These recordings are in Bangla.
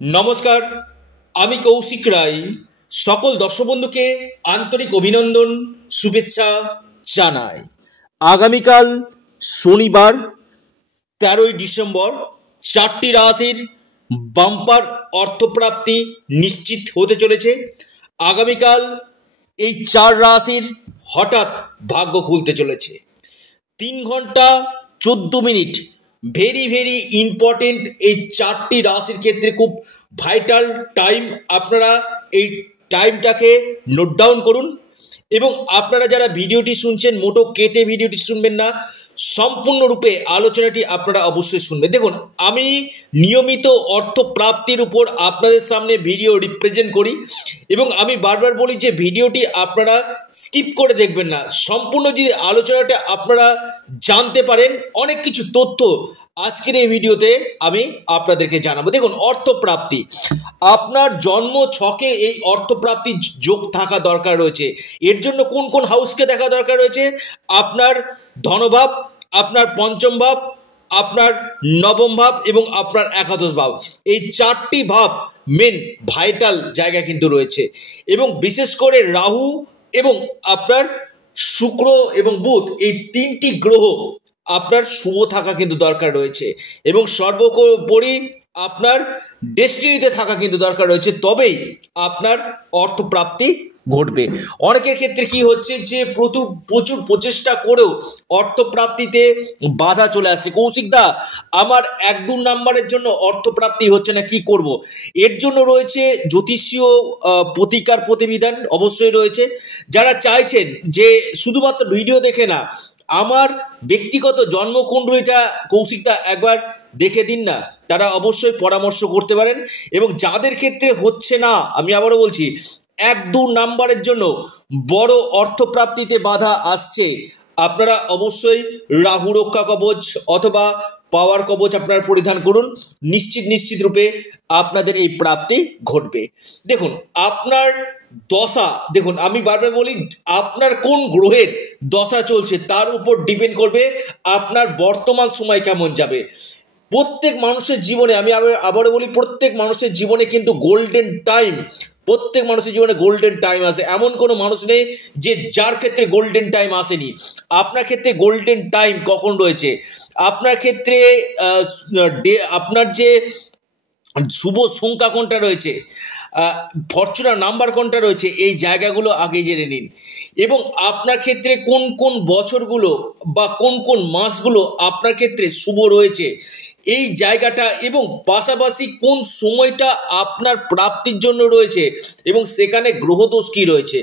নমস্কার, আমি কৌশিক রায় সকল দর্শক বন্ধুকে আন্তরিক অভিনন্দন শুভেচ্ছা জানাই। আগামীকাল শনিবার 13ই ডিসেম্বর চারটি রাশির বাম্পার অর্থপ্রাপ্তি নিশ্চিত হতে চলেছে। আগামীকাল এই চার রাশির হঠাৎ ভাগ্য খুলতে চলেছে। 3 ঘন্টা 14 মিনিট ভেরি ভেরি ইম্পর্টেন্ট। এই চারটি রাশির ক্ষেত্রে খুব ভাইটাল টাইম। আপনারা এই টাইমটাকে নোট ডাউন করুন এবং আপনারা যারা ভিডিওটি শুনছেন মোটো কেটে ভিডিওটি শুনবেন না, সম্পূর্ণরূপে আলোচনাটি আপনারা অবশ্যই শুনবেন। দেখুন, আমি নিয়মিত অর্থ প্রাপ্তির উপর আপনাদের সামনে ভিডিও রিপ্রেজেন্ট করি এবং আমি বারবার বলি যে ভিডিওটি আপনারা স্কিপ করে দেখবেন না। সম্পূর্ণ যদি আলোচনাটা আপনারা জানতে পারেন, অনেক কিছু তথ্য আজকের এই ভিডিওতে আমি আপনাদেরকে জানাবো। দেখুন, অর্থপ্রাপ্তি আপনার জন্ম ছকে এই অর্থপ্রাপ্তি যোগ থাকা দরকার রয়েছে। এর জন্য কোন কোন হাউসকে দেখা দরকার রয়েছে? আপনার ধনভাব, আপনার পঞ্চম ভাব, আপনার নবম ভাব এবং আপনার একাদশ ভাব। এই চারটি ভাব মেন ভাইটাল জায়গা কিন্তু রয়েছে এবং বিশেষ করে রাহু এবং আপনার শুক্র এবং বুধ, এই তিনটি গ্রহ আপনার শুভ থাকা কিন্তু দরকার রয়েছে এবং সর্বোপরি আপনার ডেস্টিনিতে থাকা কিন্তু দরকার রয়েছে, তবেই আপনার অর্থপ্রাপ্তি ঘটবে। অনেকের ক্ষেত্রে কি হচ্ছে যে প্রচুর প্রচেষ্টা করেও অর্থপ্রাপ্তিতে বাধা চলে আসছে। কৌশিক দা, আমার 1-2 নাম্বারের জন্য অর্থপ্রাপ্তি হচ্ছে না, কি করব? এর জন্য রয়েছে জ্যোতিষীয় প্রতিকার প্রতিবিধান অবশ্যই রয়েছে। যারা চাইছেন যে শুধুমাত্র ভিডিও দেখে না, আমার ব্যক্তিগত জন্মকুণ্ডলীটা কৌশিকদা একবার দেখে দিন না, তারা অবশ্যই পরামর্শ করতে পারেন। এবং যাদের ক্ষেত্রে হচ্ছে না, আমি আবারও বলছি, 1-2 নাম্বারের জন্য বড় অর্থপ্রাপ্তিতে বাধা আসছে, আপনারা অবশ্যই রাহু রক্ষা কবচ অথবা পাওয়ার কবচ আপনারা পরিধান করুন। নিশ্চিত রূপে আপনাদের এই প্রাপ্তি ঘটবে। দেখুন, আপনার দশা, দেখুন আমি বারবার বলি, আপনার কোন গ্রহের দশা চলছে তার উপর ডিপেন্ড করবে আপনার বর্তমান সময় কেমন যাবে। প্রত্যেক মানুষের জীবনে, আমি আবারও বলি, প্রত্যেক মানুষের জীবনে কিন্তু গোল্ডেন টাইম, প্রত্যেক মানুষের জীবনে গোল্ডেন টাইম আসে। এমন কোনো মানুষ নেই যে যার ক্ষেত্রে গোল্ডেন টাইম আসেনি। আপনার ক্ষেত্রে গোল্ডেন টাইম কখন রয়েছে? আপনার ক্ষেত্রে আপনার যে শুভ সংখ্যা কোনটা রয়েছে, ফরচুনার নাম্বার কোনটা রয়েছে, এই জায়গাগুলো আগে জেনে নিন। এবং আপনার ক্ষেত্রে কোন কোন বছরগুলো বা কোন কোন মাসগুলো আপনার ক্ষেত্রে শুভ রয়েছে, এই জায়গাটা, এবং পাশাপাশি কোন সময়টা আপনার প্রাপ্তির জন্য রয়েছে এবং সেখানে গ্রহদোষ কী রয়েছে,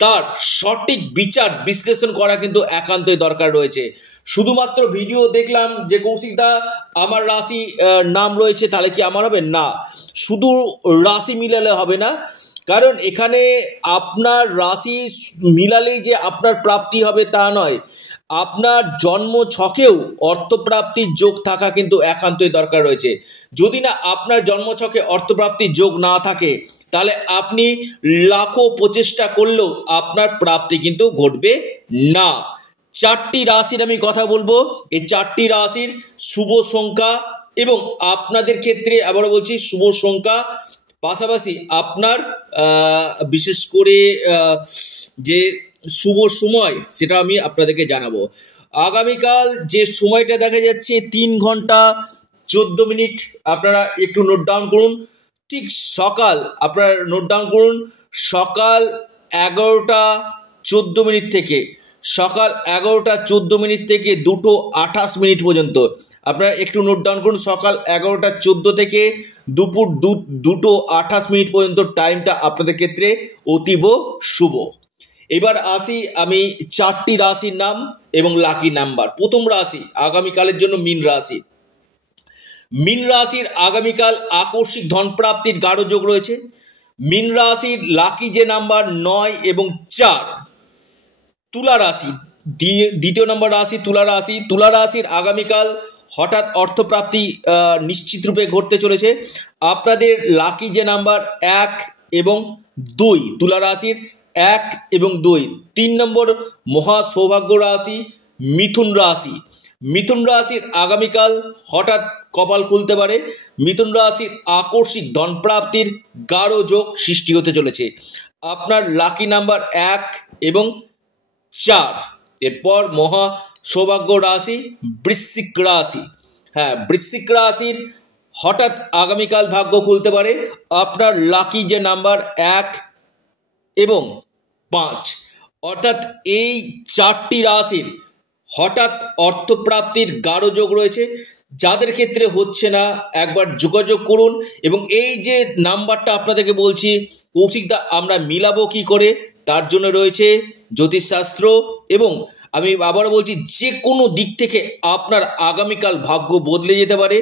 তার সঠিক বিচার বিশ্লেষণ করা কিন্তু একান্তই দরকার রয়েছে। শুধুমাত্র ভিডিও দেখলাম যে কৌশিকদা আমার রাশি নাম রয়েছে তাহলে কি আমার হবে? না, শুধু রাশি মিলালে হবে না, কারণ এখানে আপনার রাশি মিলালেই যে আপনার প্রাপ্তি হবে তা নয়। আপনার জন্ম ছকেও অর্থপ্রাপ্তির যোগ থাকা কিন্তু একান্তই দরকার রয়েছে। যদি না আপনার জন্ম ছকে অর্থপ্রাপ্তির যোগ না থাকে, তাহলে আপনি লাখো প্রচেষ্টা করলেও আপনার প্রাপ্তি কিন্তু ঘটবে না। চারটি রাশির আমি কথা বলবো, এই চারটি রাশির শুভ সংখ্যা এবং আপনাদের ক্ষেত্রে আবারও বলছি শুভ সংখ্যা, পাশাপাশি আপনার বিশেষ করে যে শুভ সময় সেটা আমি আপনাদেরকে জানাবো। আগামীকাল যে সময়টা দেখা যাচ্ছে 3 ঘন্টা 14 মিনিট, আপনারা একটু নোট ডাউন করুন। ঠিক সকাল, আপনারা নোট ডাউন করুন, সকাল 11টা 14 মিনিট থেকে, সকাল 11টা 14 মিনিট থেকে 2:28 মিনিট পর্যন্ত আপনারা একটু নোট ডাউন করুন। সকাল 11টা 14 থেকে দুপুর 2:28 মিনিট পর্যন্ত টাইমটা আপনাদের ক্ষেত্রে অতীব শুভ। এবার আসি আমি চারটি রাশির নাম এবং লাকি নাম্বার। প্রথম রাশি আগামীকালের জন্য মীন রাশি। মীন রাশির আগামীকাল আকস্মিক ধনপ্রাপ্তির গাঢ় যোগ রয়েছে। মীন রাশির লাকি যে নাম্বার 9 এবং 4। তুলা রাশি দ্বিতীয় নম্বর রাশি তুলা রাশি। তুলা রাশির আগামীকাল হঠাৎ অর্থপ্রাপ্তি নিশ্চিত রূপে ঘটতে চলেছে। আপনাদের লাকি যে নাম্বার 1 এবং 2, তুলা রাশির 1 এবং 2। 3 নম্বর মহা সৌভাগ্য রাশি মিথুন রাশি। মিথুন রাশির আগামীকাল হঠাৎ কপাল খুলতে পারে। মিথুন রাশির আকস্মিক ধনপ্রাপ্তির গাঢ় যোগ সৃষ্টি হতে চলেছে। আপনার লাকি নাম্বার 1 এবং 4। এরপর মহা সৌভাগ্য রাশি বৃশ্চিক রাশি। হ্যাঁ, বৃশ্চিক রাশির হঠাৎ আগামীকাল ভাগ্য খুলতে পারে। আপনার লাকি যে নাম্বার 1 এবং 5, অর্থাৎ এই 4টি রাশির হঠাৎ অর্থপ্রাপ্তির গাঢ় যোগ রয়েছে। যাদের ক্ষেত্রে হচ্ছে না একবার যোগাযোগ করুন। এবং এই যে নাম্বারটা আপনাদেরকে বলছি কৌশিকদা আমরা মিলাবো কি করে, তার জন্য রয়েছে জ্যোতিষশাস্ত্র। এবং আমি আবারও বলছি, যে কোনো দিক থেকে আপনার আগামীকাল ভাগ্য বদলে যেতে পারে।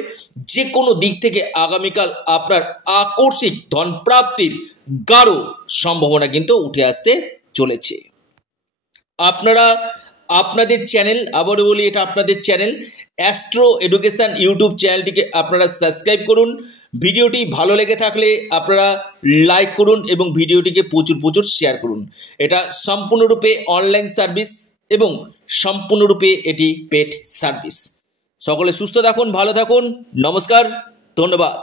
যে কোনো দিক থেকে আগামীকাল আপনার আকস্মিক ধনপ্রাপ্তির গাঢ় সম্ভাবনা কিন্তু উঠে আসতে চলেছে। আপনারা আপনাদের চ্যানেল, আবারও বলি এটা আপনাদের চ্যানেল অ্যাস্ট্রো এডুকেশন ইউটিউব চ্যানেলটিকে আপনারা সাবস্ক্রাইব করুন। ভিডিওটি ভালো লেগে থাকলে আপনারা লাইক করুন এবং ভিডিওটিকে প্রচুর প্রচুর শেয়ার করুন। এটা সম্পূর্ণরূপে অনলাইন সার্ভিস এবং সম্পূর্ণরূপে এটি পেড সার্ভিস। সকলে সুস্থ থাকুন, ভালো থাকুন, নমস্কার, ধন্যবাদ।